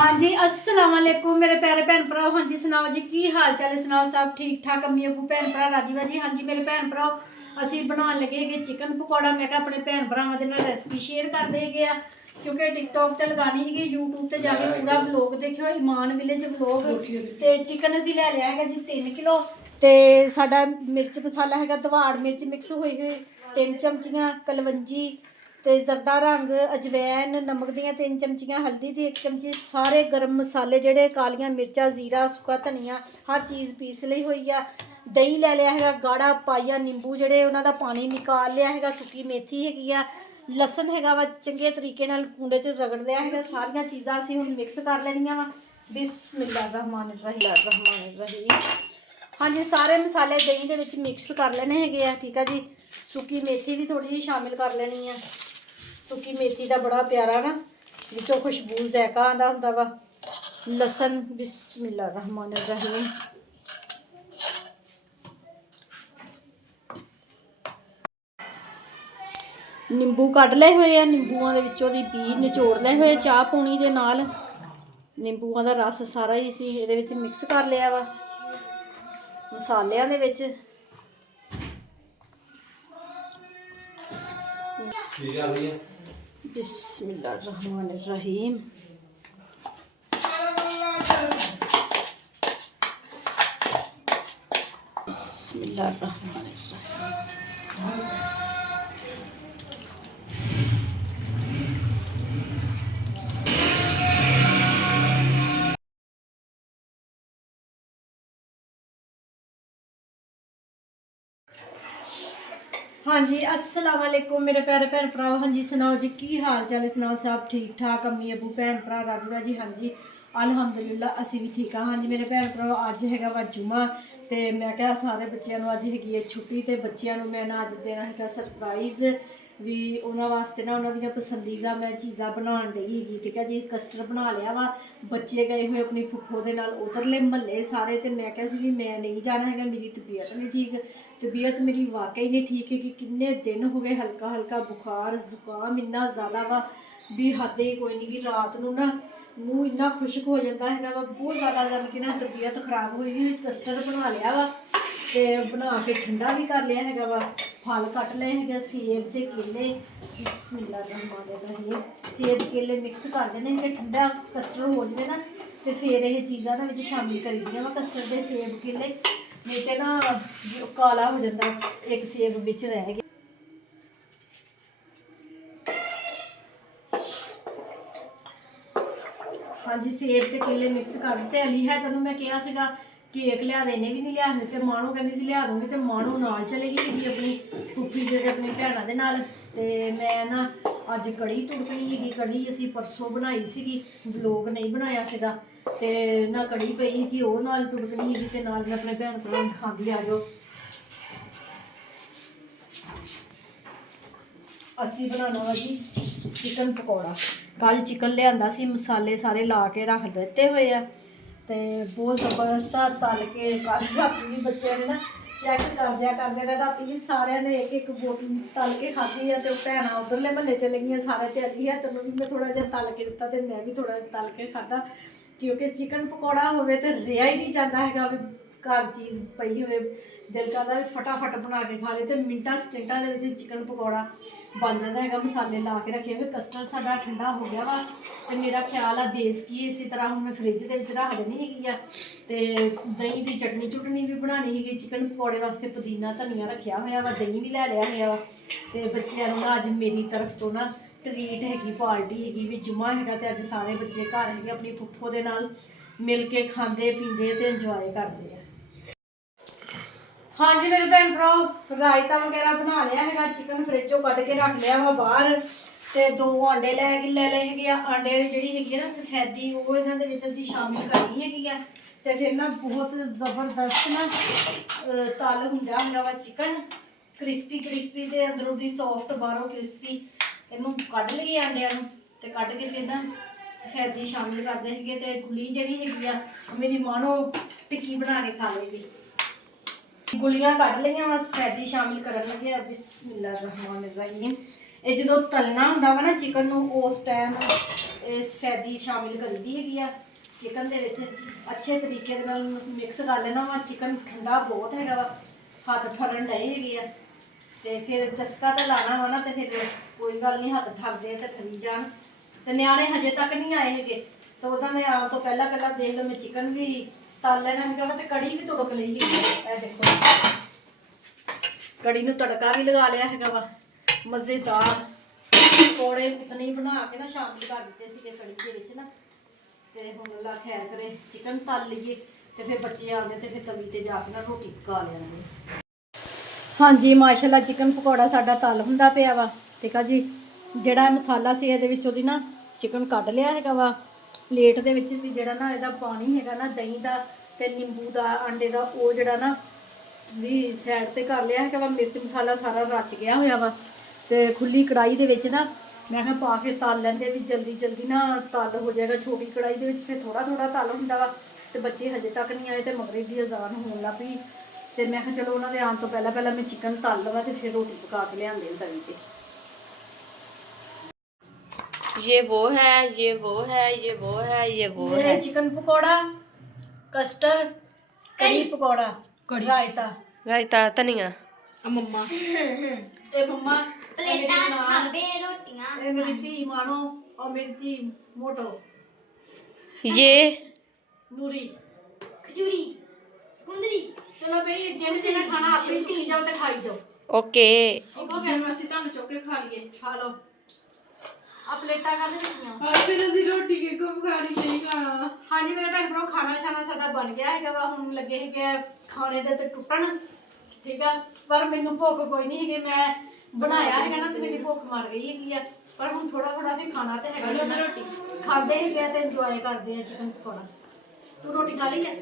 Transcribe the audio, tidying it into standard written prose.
हाँ जी अस्सलाम वालेकुम मेरे प्यारे भैन भरा। हाँ जी सुनाओ जी की हाल चाल है, सुनाओ सब ठीक ठाक अम्मी अबू भैन भरा राजी बाजी। हाँ जी मेरे भैन भरा असी बनाने लगे है चिकन पकौड़ा। मैं अपने भैन भरावां दे नाल रेसिपी शेयर करते है क्योंकि टिकटॉक ते लगानी है, यूट्यूब ते जाके पूरा व्लॉग देखियो ईमान विलेज व्लॉग। ते चिकन असी लै लिया है जी 3 किलो। ते साडा मिर्च मसाला है दवाड़ मिर्च मिक्स हुई हुई 3 चमचियाँ, कलवंजी ते जरदा रंग, अजवैन, नमक दियां 3 चमचियाँ, हल्दी दी 1 चमची, सारे गर्म मसाले जेडे कालियां मिर्चा, जीरा, सुक्का धनिया हर चीज़ पीस ली हुई है। दही लै लिया है गाढ़ा पाइया, नींबू जेडे उन्हां दा पानी निकाल लिया है, सुक्की मेथी हैगी आ, लसन हैगा वा चंगे तरीके नाल कूड़े च रगड़ लिया है। सारियां चीज़ां असीं हुण मिक्स कर लैनियां वा। बिस्मिल्लाहिर्रहमानिर्रहीम। हाँ जी सारे मसाले दही दे विच मिक्स कर लेने हैगे आ, ठीक है जी। सुक्की मेथी भी थोड़ी जी शामिल कर लेनी है। सुक्की मेथी का बड़ा प्यारा ना विचों खुशबू जैका आंदा हुंदा वा। लसन बिस्मिल्लाहिर्रहमानिर्रहीम। नींबू कढ़ लए हुए हैं, नींबूआं दे विचों दी बी निचोड़ लए हुए, चाह पौनी दे नाल नींबूआं दा रस सारा ही असीं इहदे विच मिक्स कर लिया वा मसालियां दे विच। बिस्मिल्लाहिर्रहमानिर्रहीम। बिस्मिल्लाहिर्रहमानिर्रहीम। हाँ जी अस्सलाम वालेकुम मेरे प्यारे भैन भरा। हाँ जी सुनाओ जी की हाल चाल है, सुनाओ सब ठीक ठाक अम्मी अबू भैन भरा राजू जी। हाँ जी अलहमदुलिल्ला असी भी ठीक हाँ। हाँ जी मेरे भैन भरा अज है वा जुमा, तो मैं क्या सारे बच्चों अज हैगी छुट्टी, तो बच्चों मैं ना अज देना है सरप्राइज़ भी उन्होंने वास्ते ना उन्होंने पसंदीदा मैं चीज़ा बनाने लगी हैगी, ठीक है जी। कस्टर्ड बना लिया वा, बच्चे गए हुए अपनी फुफ्फो के नाल उधरले महल्ले सारे, तो मैं क्या भी मैं नहीं जाना है, मेरी तबीयत नहीं ठीक, तबीयत मेरी वाकई नहीं ठीक है कि किन्ने दिन हो गए हल्का हल्का बुखार जुकाम इन्ना ज़्यादा वा भी हद ही कोई नहीं। कि रात को ना मूँह इन्ना खुश्क हो जाता है वा बहुत ज़्यादा, जान कि ना तबीयत खराब हुई हुई। कस्टर्ड बना लिया वा ते बना के ठंडा भी कर लिया है वा। फल कट लए है सेब ते केले, बिस्मिल्लाहिर्रहमानिर्रहीम। सेब केले मिक्स कर देने हैं, ठंडा कस्टर्ड हो जाए ना तो फिर यह चीज़ां ना विच शामिल करी दियां वा कस्टर्ड के सेब केले, नहीं तो ना काला हो जाता एक सेब विच रह गया। हाँ जी सेब ते केले मिक्स कर दिते। अली है तेन मैं कहा सीगा केक लिया दे, इन्हें भी नहीं लिया ते मानू कहती सी लिया दूँगी, तो मानू नाल चली गई थी अपनी फुफी जी अपनी भैनों के नाल। ते मैं ना अज कड़ी तुड़कनी हैगी, कड़ी असी परसों बनाई सी, व्लॉग नहीं बनाया सीगा, ते ना कड़ी पई कि वो नाल तुड़कनी हैगी, ते नाल मैं अपने भैन भरावां नूं दिखांदी आ जाओ। असी बनाना वा जी चिकन पकौड़ा। कल चिकन लिया सी, मसाले सारे ला के रख दिते हुए हैं, तो बहुत जबरदस्त तल के कल रात भी बच्चे ने ना चैक करदे रात भी सारे ने एक बोतल तल के खाधी है। तो भैन उधरले महल्ले चले गई सारे, ते अली है तेनों भी मैं थोड़ा जहा तल के दिता, तो मैं भी थोड़ा तल के खाधा क्योंकि चिकन पकौड़ा होवे तो रहा ही नहीं जाता है भी घर चीज़ पई हुए दिल करता भी फटाफट बना के खा ले, तो मिनटा सकिंटा के चिकन पकौड़ा बन जाता है। मसाले ला के रखे हुए, कस्टर्ड साडा ठंडा हो गया वा, तो मेरा ख्याल आ देस की इसी तरह हम मैं फ्रिज के रख देनी हैगी। तो दही की चटनी चुटनी भी बनानी हैगी, चिकन पकौड़े वास्ते पुदीना धनिया रखा हुआ वा, दही भी लै लिया है। तो बच्चों ना अज मेरी तरफ तो ना ट्रीट हैगी, पार्टी हैगी भी जुम्मा है, तो अज सारे बच्चे घर है अपनी फुफ्फो के नाल मिल के खाते पीते तो इंजॉय करते हैं। हाँ जी मेरे भैन भरा रायता वगैरह बना लिया है, चिकन फ्रिजों कट के रख लिया वा बाहर, तो 2 आंडे लै लए है। आंडे जी हैगी ना सफेदी वो इन्होंने शामिल करनी हैगी, तो फिर ना बहुत जबरदस्त ना तल होंदा है वा चिकन क्रिस्पी क्रिस्पी, तो अंदरों की सॉफ्ट बाहरों क्रिस्पी। इनू कढ़ लिए आंडिया तो कढ़ के फिर ना सफेदी शामिल करते हैं, तो गुली जी हैगी मेरी मानो टिक्की बना के खा लेगी। गुलियां कढ़ लिया वा सफेदी शामिल कर लगे। बिस्मिल्लाहिर्रहमानिर्रहीम। ये जो तलना होंदा वा ना चिकन नूं उस टाइम ਇਹ ਸਫੈਦੀ ਸ਼ਾਮਿਲ ਕਰੀਦੀ ਹੈਗੀ ਆ ਚਿਕਨ ਦੇ ਵਿੱਚ। ਅੱਛੇ ਤਰੀਕੇ ਦੇ ਨਾਲ ਮਿਕਸ ਕਰ ਲੈਣਾ ਵਾ। ਚਿਕਨ ਠੰਡਾ ਬਹੁਤ ਹੈਗਾ ਵਾ, ਹੱਥ ਠਰਨ ਡਏ ਹੈਗੇ ਆ, ਤੇ ਫਿਰ ਚਸਕਾ ਤਾਂ ਲਾਣਾ ਵਾ ਨਾ, ਤੇ ਫਿਰ ਕੋਈ ਗੱਲ ਨਹੀਂ, ਹੱਥ ਠਰਦੇ ਆ ਤੇ ਠਰੀ ਜਾਣ। ਤੇ ਨਿਆਣੇ ਹਜੇ ਤੱਕ ਨਹੀਂ ਆਏ ਹੈਗੇ, ਤੇ ਉਹਨਾਂ ਨੇ ਆਉਣ ਤੋਂ ਪਹਿਲਾਂ ਪਹਿਲਾਂ ਦੇਖ ਲਓ ਮੈਂ ਚਿਕਨ ਵੀ ਤਲ ਲੈਣਾ ਹੈਗਾ ਤੇ ਕੜੀ ਵੀ ਤੁੜਕ ਲਈ ਹੈਗੀ ਆ। ਇਹ ਦੇਖੋ ਕੜੀ ਨੂੰ ਤੜਕਾ ਵੀ ਲਗਾ ਲਿਆ ਹੈਗਾ ਵਾ ਮਜ਼ੇਦਾਰ। ਪਕੌੜੇ ਉਤਨੇ ਹੀ ਬਣਾ ਕੇ ਨਾ ਸ਼ਾਮਿਲ ਕਰ ਦਿੱਤੇ ਸੀਗੇ ਕੜੀ ਦੇ ਵਿੱਚ ਨਾ। ਤੇ ਹੁਣ ਅੱਲਾ ਖੈਰ ਕਰੇ ਚਿਕਨ ਤਲ ਲਈਏ, ਤੇ ਫਿਰ ਬੱਚੇ ਆਉਂਦੇ ਤੇ ਫਿਰ ਤਵੀ ਤੇ ਜਾ ਕੇ ਨਾ ਰੋਟੀ ਪਕਾ ਲਿਆਂਗੇ। ਹਾਂਜੀ ਮਾਸ਼ਾਅੱਲਾ ਚਿਕਨ ਪਕੌੜਾ ਸਾਡਾ ਤਲ ਹੁੰਦਾ ਪਿਆ ਵਾ। ਠੀਕ ਆ ਜੀ, ਜਿਹੜਾ ਮਸਾਲਾ ਸੀ ਇਹਦੇ ਵਿੱਚ ਉਹਦੀ ਨਾ ਚਿਕਨ ਕੱਢ ਲਿਆ ਹੈਗਾ ਵਾ ਪਲੇਟ ਦੇ ਵਿੱਚ। ਵੀ ਜਿਹੜਾ ਨਾ ਇਹਦਾ ਪਾਣੀ ਹੈਗਾ ਨਾ ਦਹੀਂ ਦਾ ਤੇ ਨਿੰਬੂ ਦਾ ਆਂਡੇ ਦਾ, ਉਹ ਜਿਹੜਾ ਨਾ ਵੀ ਸਾਈਡ ਤੇ ਕਰ ਲਿਆ ਹੈਗਾ ਵਾ। ਮਿਰਚ ਮਸਾਲਾ ਸਾਰਾ ਰਚ ਗਿਆ ਹੋਇਆ ਵਾ। ਤੇ ਖੁੱਲੀ ਕੜਾਈ ਦੇ ਵਿੱਚ ਨਾ ਮੈਂ ਕਿਹਾ ਪਾ ਕੇ ਤਲ ਲੈਂਦੇ, ਵੀ ਜਲਦੀ ਜਲਦੀ ਨਾ ਤਲ ਹੋ ਜਾਏਗਾ। ਛੋਟੀ ਕੜਾਈ ਦੇ ਵਿੱਚ ਫਿਰ ਥੋੜਾ ਥੋੜਾ ਤਲ ਹੁੰਦਾ ਵਾ। ਤੇ ਬੱਚੇ ਹਜੇ ਤੱਕ ਨਹੀਂ ਆਏ ਤੇ ਮਗਰਿਬ ਦੀ ਅਜ਼ਾਨ ਹੋਣ ਲੱਗ ਪਈ, ਤੇ ਮੈਂ ਕਿਹਾ ਚਲੋ ਉਹਨਾਂ ਦੇ ਆਉਣ ਤੋਂ ਪਹਿਲਾਂ ਪਹਿਲਾਂ ਮੈਂ ਚਿਕਨ ਤਲ ਲਵਾਂ ਤੇ ਫਿਰ ਰੋਟੀ ਪਕਾ ਕੇ ਲਿਆਂਦੇ ਤਵੀ ਤੇ। ये वो है, ये वो है, ये वो है, ये वो है। चिकन पकौड़ा, कस्टर्ड, कड़ी पकौड़ा, रायता, रायता धनिया। मम्मा ए मम्मा प्लेटा थाबे रोटियां ए मेरी धी मानो और मेरी धी मोटो ये नूरी। खजूरी कुंदरी चलो भाई जिन्हें जिन्हें खाना आप ही चुकी जाओ ते खाई जाओ। ओके। ਉਹ ਫਿਰ ਅਸੀਂ ਤੁਹਾਨੂੰ ਚੁੱਕ ਕੇ ਖਾ ਲਈਏ। ਖਾ ਲਓ ਆ ਪਲੇਟਾਂ ਕਰ ਦਿੱਤੀਆਂ। और फिर ਅਸੀਂ ਰੋਟੀ ਕੇ ਕੋ ਪਕਾਣੀ ਨਹੀਂ ਖਾਣਾ। ਹਾਂਜੀ ਮੇਰੇ ਭੈਣ ਭਰਾ ਖਾਣਾ ਛਾਣਾ ਸਾਡਾ ਬਣ ਗਿਆ ਹੈਗਾ ਵਾ। ਹੁਣ ਲੱਗੇ ਹੈਗੇ ਆ ਖਾਣੇ ਦੇ ਤੇ ਟੁੱਟਣ। ਠੀਕ ਆ, ਪਰ ਮੈਨੂੰ ਭੁੱਖ ਕੋਈ ਨਹੀਂ ਹੈਗੀ। ਮੈਂ ਬਣਾਇਆ ਹੈਗਾ ਨਾ ਤੇ ਮੇਰੀ ਭੁੱਖ ਮਰ ਗਈ ਹੈਗੀ ਆ। ਪਰ ਹੁਣ ਥੋੜਾ ਥੋੜਾ ਵੀ ਖਾਣਾ ਤੇ ਹੈਗਾ ਹੀ ਆ। ਰੋਟੀ ਖਾਂਦੇ ਹੈਗੇ ਆ ਤੇ ਇੰਜੋਏ ਕਰਦੇ ਆ ਚਿਕਨ ਪਕੌੜਾ। ਤੂੰ ਰੋਟੀ ਖਾ ਲਈ ਆ?